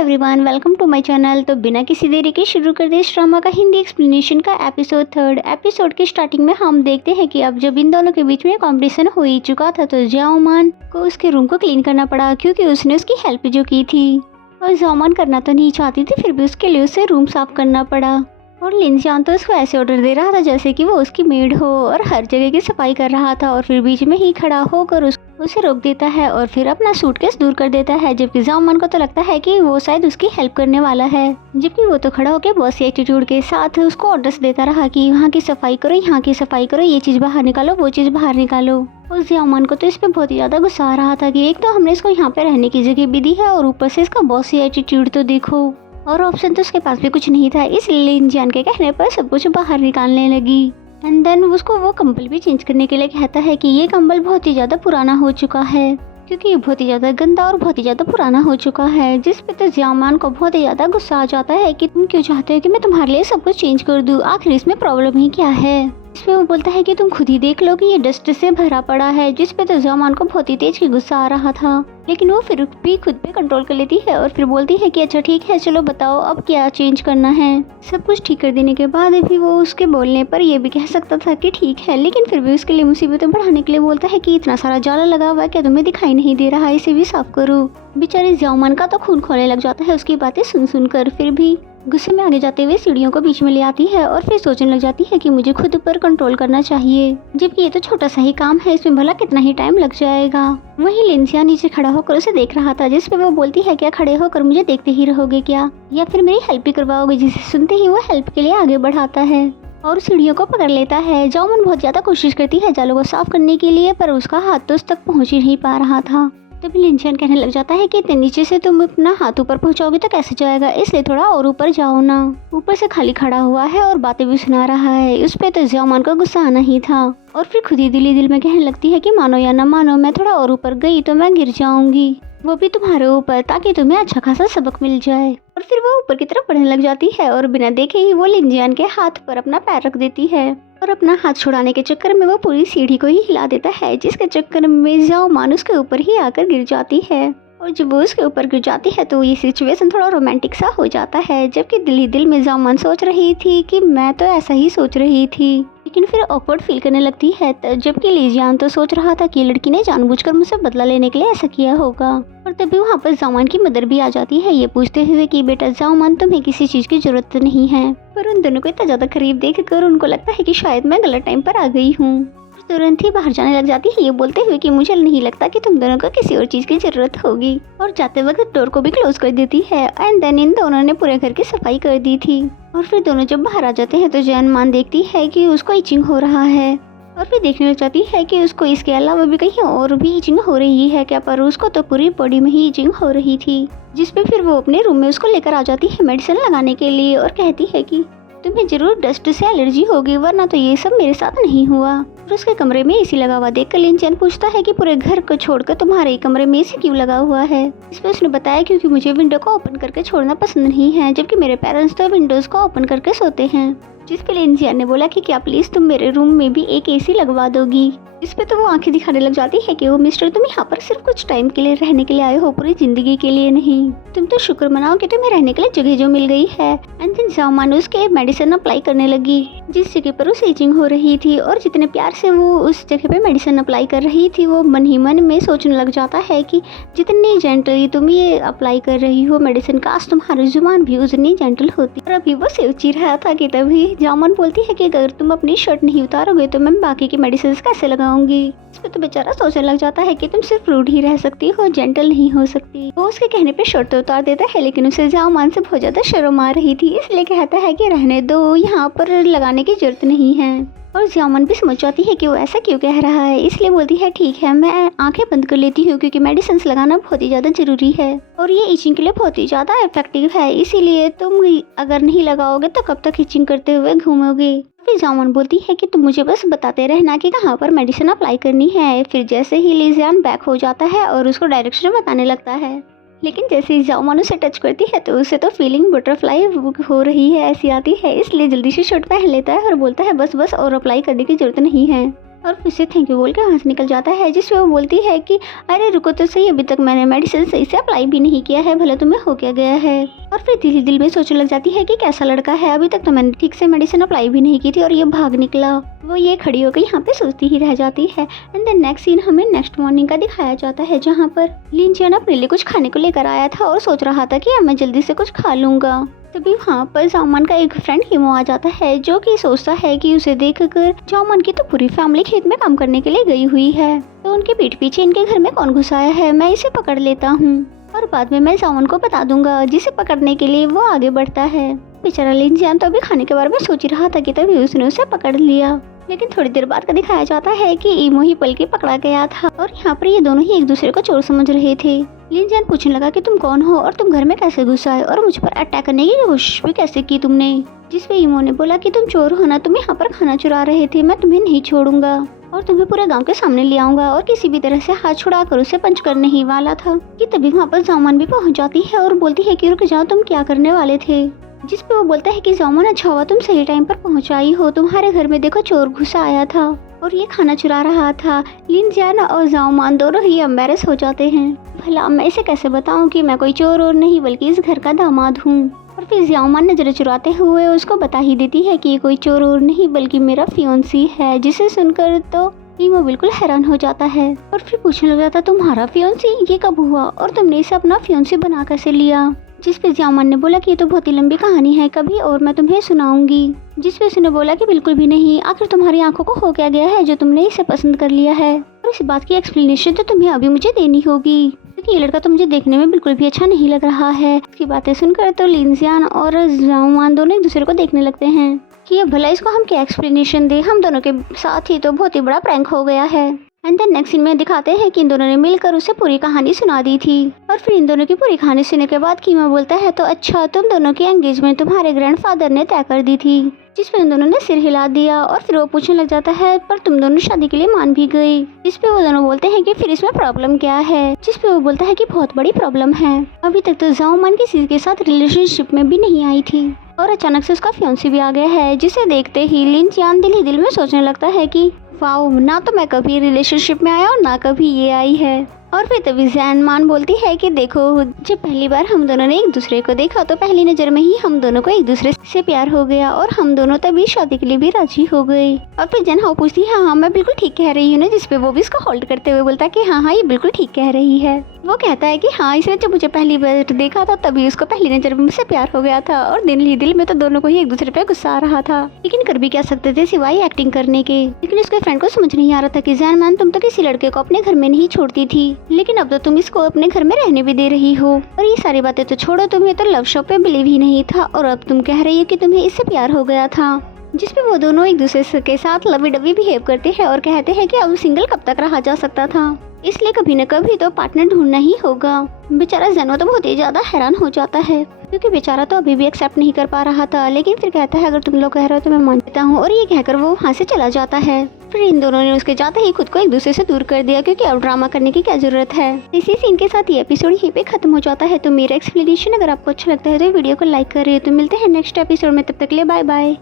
Everyone, welcome to my channel. तो बिना किसी देरी के शुरू कर दे इस ड्रामा का हिंदी एक्सप्लेनेशन का एपिसोड 3। एपिसोड के स्टार्टिंग में हम देखते हैं कि अब जब इन दोनों के बीच में कंपटीशन हो ही चुका था तो जाओमान को उसके रूम को क्लीन करना पड़ा, क्योंकि उसने उसकी हेल्प जो की थी और जाओमान करना तो नहीं चाहती थी, फिर भी उसके लिए उसे रूम साफ करना पड़ा। और लिनचान तो उसको ऐसे ऑर्डर दे रहा था जैसे कि वो उसकी मेड हो और हर जगह की सफाई कर रहा था, और फिर बीच में ही खड़ा होकर उसे रोक देता है और फिर अपना सूटकेस दूर कर देता है। जबकि जाओमान को तो लगता है कि वो शायद उसकी हेल्प करने वाला है, जबकि वो तो खड़ा होकर बॉसी एटीट्यूड के साथ उसको ऑर्डर्स देता रहा कि यहाँ की सफाई करो, यहाँ की सफाई करो, ये चीज़ बाहर निकालो, वो चीज़ बाहर निकालो। और जाओमान को तो इस पे बहुत ही ज़्यादा गुस्सा आ रहा था कि एक तो हमने इसको यहाँ पे रहने की जगह भी दी है और ऊपर से इसका बॉसी एटीट्यूड तो देखो, और ऑप्शन तो उसके पास भी कुछ नहीं था। इसलिए लिनचान के कहने पर सब कुछ बाहर निकालने लगी। एंड देन उसको वो कंबल भी चेंज करने के लिए कहता है कि ये कंबल बहुत ही ज़्यादा पुराना हो चुका है, क्योंकि ये बहुत ही ज़्यादा गंदा और बहुत ही ज़्यादा पुराना हो चुका है। जिस पे तो जाओमान को बहुत ही ज़्यादा गुस्सा आ जाता है कि तुम क्यों चाहते हो कि मैं तुम्हारे लिए सब कुछ चेंज कर दूँ, आखिर इसमें प्रॉब्लम ही क्या है। इस पे वो बोलता है कि तुम खुद ही देख लो कि ये डस्ट से भरा पड़ा है, जिस पे तो जाओमान को बहुत ही तेज की गुस्सा आ रहा था, लेकिन वो फिर भी खुद पे कंट्रोल कर लेती है और फिर बोलती है कि अच्छा ठीक है, चलो बताओ अब क्या चेंज करना है। सब कुछ ठीक कर देने के बाद भी वो उसके बोलने पर ये भी कह सकता था कि ठीक है, लेकिन फिर भी उसके लिए मुसीबतें बढ़ाने के लिए बोलता है कि इतना सारा जाला लगा हुआ है, क्या तुम्हें दिखाई नहीं दे रहा है, इसे भी साफ करो। बेचारे जाओमान का तो खून खोलने लग जाता है उसकी बातें सुन सुनकर। फिर भी गुस्से में आगे जाते हुए सीढ़ियों को बीच में ले आती है और फिर सोचने लग जाती है कि मुझे खुद पर कंट्रोल करना चाहिए, जबकि ये तो छोटा सा ही काम है, इसमें भला कितना ही टाइम लग जाएगा। वहीं लिनसिया नीचे खड़ा होकर उसे देख रहा था, जिस पे वो बोलती है क्या खड़े होकर मुझे देखते ही रहोगे क्या, या फिर मेरी हेल्प भी करवाओगे। जिसे सुनते ही वो हेल्प के लिए आगे बढ़ाता है और सीढ़ियों को पकड़ लेता है। जाओमान बहुत ज्यादा कोशिश करती है जालों को साफ करने के लिए, पर उसका हाथ तो उस तक पहुँच ही नहीं पा रहा था। तभी लिनचान कहने लग जाता है कि इतने नीचे से तुम अपना हाथ ऊपर पहुंचाओगे तो कैसे जाएगा, इसलिए थोड़ा और ऊपर जाओ ना। ऊपर से खाली खड़ा हुआ है और बातें भी सुना रहा है। उस पे तो जाओमान को गुस्सा आना ही था और फिर खुद ही दिल में कहने लगती है कि मानो या ना मानो, मैं थोड़ा और ऊपर गई तो मैं गिर जाऊंगी, वो भी तुम्हारे ऊपर, ताकि तुम्हें अच्छा खासा सबक मिल जाए। और फिर वो ऊपर की तरफ बढ़ने लग जाती है और बिना देखे ही वो लिनचान के हाथ पर अपना पैर रख देती है और अपना हाथ छुड़ाने के चक्कर में वो पूरी सीढ़ी को ही हिला देता है, जिसके चक्कर में जाओमान उसके ऊपर ही आकर गिर जाती है। और जब वो उसके ऊपर गिर जाती है तो ये सिचुएशन थोड़ा रोमांटिक सा हो जाता है, जबकि दिल ही दिल में जाओमान सोच रही थी कि मैं तो ऐसा ही सोच रही थी, लेकिन फिर ऑकवर्ड फील करने लगती है। जबकि लिनचान तो सोच रहा था कि लड़की ने जानबूझकर मुझसे बदला लेने के लिए ऐसा किया होगा। और तभी वहाँ पर जाओमान की मदर भी आ जाती है, ये पूछते हुए कि बेटा जाओमान, तुम्हें किसी चीज की जरूरत नहीं है। पर उन दोनों को इतना ज्यादा करीब देखकर उनको लगता है कि शायद मैं गलत टाइम पर आ गई हूँ। तुरंत ही बाहर जाने लग जाती है, ये बोलते हुए कि मुझे नहीं लगता कि तुम दोनों को किसी और चीज की जरूरत होगी, और जाते वक्त डोर को भी क्लोज कर देती है। एंड देन इन दोनों ने पूरे घर की सफाई कर दी थी। और फिर दोनों जब बाहर आ जाते हैं तो जाओमान देखती है कि उसको इचिंग हो रहा है और फिर देखने लग जाती है कि उसको इसके अलावा भी कहीं और भी इचिंग हो रही है क्या, पर उसको तो पूरी बॉडी में ही इचिंग हो रही थी। जिसपे फिर वो अपने रूम में उसको लेकर आ जाती है मेडिसिन लगाने के लिए और कहती है कि तुम्हें जरूर डस्ट से एलर्जी होगी, वरना तो ये सब मेरे साथ नहीं हुआ। और उसके कमरे में एसी लगा हुआ देखकर लिनचान पूछता है कि पूरे घर को छोड़कर तुम्हारे कमरे में एसी क्यों लगा हुआ है। इसमें उसने बताया क्योंकि मुझे विंडो को ओपन करके छोड़ना पसंद नहीं है, जबकि मेरे पेरेंट्स तो विंडोज को ओपन करके सोते हैं। जिस पे लिनचान ने बोला कि क्या प्लीज तुम मेरे रूम में भी एक एसी लगवा दोगी। इस पे तो वो आंखें दिखाने लग जाती है कि वो मिस्टर, तुम यहाँ पर सिर्फ कुछ टाइम के लिए रहने के लिए आए हो, पूरी जिंदगी के लिए नहीं। तुम तो शुक्र मनाओ कि तुम्हें रहने के लिए जगह जो मिल गई है। एंड देन जाओमान उसके मेडिसिन अप्लाई करने लगी जिस जगह पर उसे इचिंग हो रही थी, और जितने प्यार से वो उस जगह पे मेडिसिन अप्लाई कर रही थी, वो मन ही मन में सोचने लग जाता है कि जितनी जेंटली तुम ये अप्लाई कर रही हो मेडिसिन, काश तुम्हारी जुबान भी उतनी जेंटल होती। और अभी वो सिर चीर रहा था कि तभी जाओमान बोलती है कि अगर तुम अपनी शर्ट नहीं उतारोगे तो मैं बाकी की मेडिसिन कैसे लगाऊंगी। इस पे तो बेचारा सोचने लग जाता है कि तुम सिर्फ रूड ही रह सकती हो, जेंटल नहीं हो सकती। वो उसके कहने पे शर्ट तो उतार देता है, लेकिन उसे जाओमान से बहुत ज्यादा शर्म आ रही थी, इसलिए कहता है कि रहने दो, यहाँ पर लगाने की जरूरत नहीं है। और जाओमान भी समझ जाती है कि वो ऐसा क्यों कह रहा है, इसलिए बोलती है ठीक है, मैं आंखें बंद कर लेती हूँ, क्योंकि मेडिसिन लगाना बहुत ही ज्यादा जरूरी है और ये इचिंग के लिए बहुत ही ज्यादा इफेक्टिव है, इसीलिए तुम अगर नहीं लगाओगे तो कब तक इचिंग करते हुए घूमोगे। फिर जाओमान बोलती है कि तुम मुझे बस बताते रहना कि कहाँ पर मेडिसिन अप्लाई करनी है। फिर जैसे ही लिनचान बैक हो जाता है और उसको डायरेक्शन बताने लगता है, लेकिन जैसे ही जाओमान उसे टच करती है तो उसे तो फीलिंग बटरफ्लाई हो रही है ऐसी आती है, इसलिए जल्दी से शर्ट पहन लेता है और बोलता है बस बस और अप्लाई करने की जरूरत नहीं है। और फिर से थैंक यू बोल के वहाँ से निकल जाता है, जिसमें वो बोलती है कि अरे रुको तो सही, अभी तक मैंने मेडिसिन सही से अप्लाई भी नहीं किया है, भले तुम्हें हो क्या गया है। और फिर दिल में सोचने लग जाती है कि कैसा लड़का है, अभी तक तो मैंने ठीक से मेडिसिन अप्लाई भी नहीं की थी और ये भाग निकला। वो ये खड़ी होकर यहाँ पे सोचती ही रह जाती है। एंड देन नेक्स्ट सीन हमें नेक्स्ट मॉर्निंग का दिखाया जाता है, जहाँ पर लिन जियान अपने लिए कुछ खाने को लेकर आया था और सोच रहा था कि अब मैं जल्दी से कुछ खा लूंगा। तभी वहाँ पर जाओमान का एक फ्रेंड हिमो आ जाता है, जो कि सोचता है कि उसे देखकर जाओमान की तो पूरी फैमिली खेत में काम करने के लिए गई हुई है, तो उनके पीठ पीछे इनके घर में कौन घुस आया है, मैं इसे पकड़ लेता हूँ और बाद में मैं जाओमान को बता दूंगा, जिसे पकड़ने के लिए वो आगे बढ़ता है। बेचारा लिन जियान तो अभी खाने के बारे में सोच ही रहा था कि तभी उसने उसे पकड़ लिया। लेकिन थोड़ी देर बाद का दिखाया जाता है कि ईमो ही पल के पकड़ा गया था और यहाँ पर ये दोनों ही एक दूसरे को चोर समझ रहे थे। लिन जियान पूछने लगा कि तुम कौन हो और तुम घर में कैसे घुस आए और मुझ पर अटैक करने की कोशिश भी कैसे की तुमने, जिसपे ईमो ने बोला कि तुम चोर हो ना, तुम यहाँ पर खाना चुरा रहे थे, मैं तुम्हें नहीं छोड़ूंगा और तुम्हें पूरे गांव के सामने ले आऊंगा। और किसी भी तरह से हाथ छुड़ा कर उसे पंच करने ही वाला था कि तभी वहाँ पर जाओमान भी पहुँच जाती है और बोलती है कि रुक जाओ, तुम क्या करने वाले थे, जिसपे वो बोलता है कि जाओमान अच्छा हुआ तुम सही टाइम पर पहुँच आई हो, तुम्हारे घर में देखो चोर घुसा आया था और ये खाना चुरा रहा था। लिन जियान और जाओमान दोनों ही एम्बैरेस हो जाते हैं, भला मैं इसे कैसे बताऊं कि मैं कोई चोर और नहीं बल्कि इस घर का दामाद हूँ। और फिर जाओमान नजरें चुराते हुए उसको बता ही देती है कि ये कोई चोर और नहीं बल्कि मेरा फियोंसी है, जिसे सुनकर तो ईमो बिल्कुल हैरान हो जाता है और फिर पूछने लग जाता तुम्हारा फियोंसी, ये कब हुआ और तुमने इसे अपना फियोंसी बना कैसे लिया, जिसपे जाओमान ने बोला कि ये तो बहुत ही लंबी कहानी है, कभी और मैं तुम्हें सुनाऊंगी। जिसपे उसने बोला कि बिल्कुल भी नहीं, आखिर तुम्हारी आंखों को हो क्या गया है जो तुमने इसे पसंद कर लिया है, और इस बात की एक्सप्लेनेशन तो तुम्हें अभी मुझे देनी होगी, क्योंकि ये लड़का तो मुझे देखने में बिल्कुल भी अच्छा नहीं लग रहा है। इसकी बातें सुनकर तो लिन जियान और जाओमान दोनों एक दूसरे को देखने लगते हैं कि अब भला इसको हम क्या एक्सप्लेनेशन दे, हम दोनों के साथ ही तो बहुत ही बड़ा प्रैंक हो गया है। एंड देन नेक्स्ट सीन में दिखाते हैं कि इन दोनों ने मिलकर उसे पूरी कहानी सुना दी थी और फिर इन दोनों की पूरी कहानी सुनने के बाद कीमा बोलता है तो अच्छा, तुम दोनों की एंगेजमेंट तुम्हारे ग्रैंडफादर ने तय कर दी थी, जिसमें उन दोनों ने सिर हिला दिया और फिर वो पूछने लग जाता है पर तुम दोनों शादी के लिए मान भी गई, जिसपे वो दोनों बोलते हैं कि फिर इसमें प्रॉब्लम क्या है, जिसपे वो बोलता है कि बहुत बड़ी प्रॉब्लम है, अभी तक तो जाओमान किसी के साथ रिलेशनशिप में भी नहीं आई थी और अचानक से उसका फियांसी भी आ गया है, जिसे देखते ही लिन जियान दिल ही दिल में सोचने लगता है कि वाओ, ना तो मैं कभी रिलेशनशिप में आया और ना कभी ये आई है। और फिर तभी जाओमान बोलती है कि देखो, जब पहली बार हम दोनों ने एक दूसरे को देखा तो पहली नज़र में ही हम दोनों को एक दूसरे से प्यार हो गया और हम दोनों तभी शादी के लिए भी राजी हो गए। और फिर जन हाओ पूछती है हाँ मैं बिल्कुल ठीक कह रही हूँ ना, जिसपे वो भी इसको होल्ड करते हुए बोलता है कि हाँ ये बिल्कुल ठीक कह रही है। वो कहता है कि हाँ, इसने जब मुझे पहली बार देखा था तभी उसको पहली नज़र में मुझसे प्यार हो गया था और दिल ही दिल में तो दोनों को ही एक दूसरे पे गुस्सा आ रहा था, लेकिन कर भी क्या सकते थे सिवाय एक्टिंग करने के। लेकिन उसके फ्रेंड को समझ नहीं आ रहा था कि जाओमान तुम तो किसी लड़के को अपने घर में नहीं छोड़ती थी, लेकिन अब तो तुम इसको अपने घर में रहने भी दे रही हो। और ये सारी बातें तो छोड़ो, तुम्हें तो लव शॉप पे बिलीव ही नहीं था और अब तुम कह रही हो कि तुम्हें इससे प्यार हो गया था, जिसपे वो दोनों एक दूसरे के साथ लवी डबी बिहेव करते हैं और कहते हैं कि अब सिंगल कब तक रहा जा सकता था, इसलिए कभी न कभी तो पार्टनर ढूंढना ही होगा। बेचारा जेनो तो बहुत ही ज्यादा हैरान हो जाता है क्योंकि बेचारा तो अभी भी एक्सेप्ट नहीं कर पा रहा था, लेकिन फिर कहता है अगर तुम लोग कह रहे हो तो मैं मान लेता हूँ, और ये कहकर वो वहाँ से चला जाता है। फिर इन दोनों ने उसके जाते ही खुद को एक दूसरे से दूर कर दिया क्योंकि अब ड्रामा करने की क्या जरूरत है। इसी सीन के साथ ये एपिसोड यहीं पे खत्म हो जाता है। तो मेरा एक्सप्लेनेशन अगर आपको अच्छा लगता है तो वीडियो को लाइक करें। तो मिलते हैं नेक्स्ट एपिसोड में, तब तक के लिए बाय बाय।